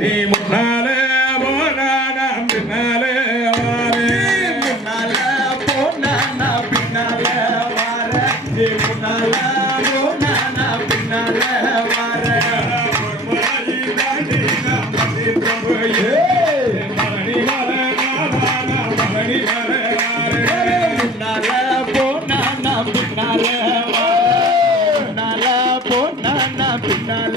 நீ முன்னாலே போனானா பின்னாலே வாரே. முன்னால போனா நான் பின்னால வாரேன் நீ போனா நான் பின்னால வாரே. போனா நான் போனா நான் பின்னால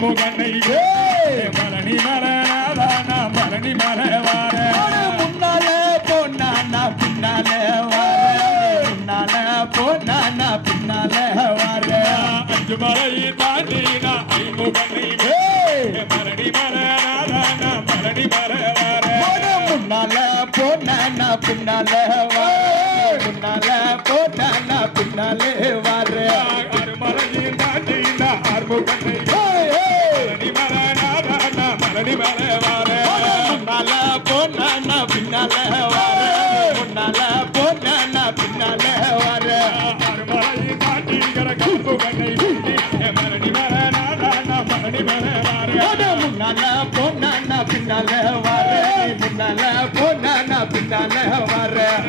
முகனை மலனி மலனாதானா மலனி மலவார முன்னால போனா நான் பின்னால முன்னால போனா நான் பின்னால வாரேன் அஞ்சு மலையை தாண்டி நான் ஐமுகனை மலனி மலனாதானா மலனி மலவார முன்னால போனா நான் பின்னால வாரேன் முன்னால போனா நான் பின்னாலே வாரேன் ஆறு மலையை தாண்டி நான் ஆறுமுகனை மலனி மலனாதானா மலனி மலவார முன்னால போனா நான் பின்னால வாரேன் முன்னால போனா நான் பின்னால வாரேன் ஆறு மலையை தாண்டி கரகம்பு கண்ணை மலனி மலனாதானா மலனி மலவார முன்னால போனா நான் பின்னால வாரேன் முன்னால போனா நான் பின்னால வாரேன்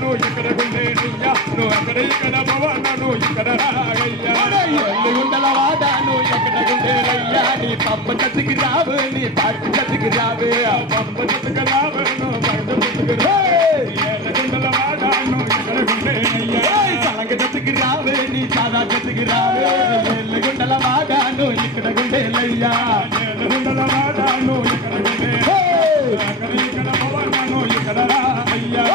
నువ్వు ఇక్కడ గుండేయ్యా నువ్వు అక్కడ ఇక్కడ భవన పంప కతికి రావు నీ పాట కతికి రావే. పంప కతికి రావు. నువ్వు పంట కతికి రాగుండల వాడాను ఇక్కడ గుండేనయ్యా తలక కతికి రావే నీ చాలా కతికి రావే. గుండల వాడాను ఇక్కడ గుండేలయ్యా గుండల వాడాను ఇక్కడ గుండే ఇక్కడ భవనాను ఇక్కడ రాయ్యా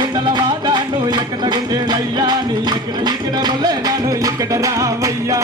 గుండల వాడాను ఇక్కడ గుండేలయ్యా నీ ఇక్కడ ఇక్కడ బొల్లేనాను ఇక్కడ రావయ్యా.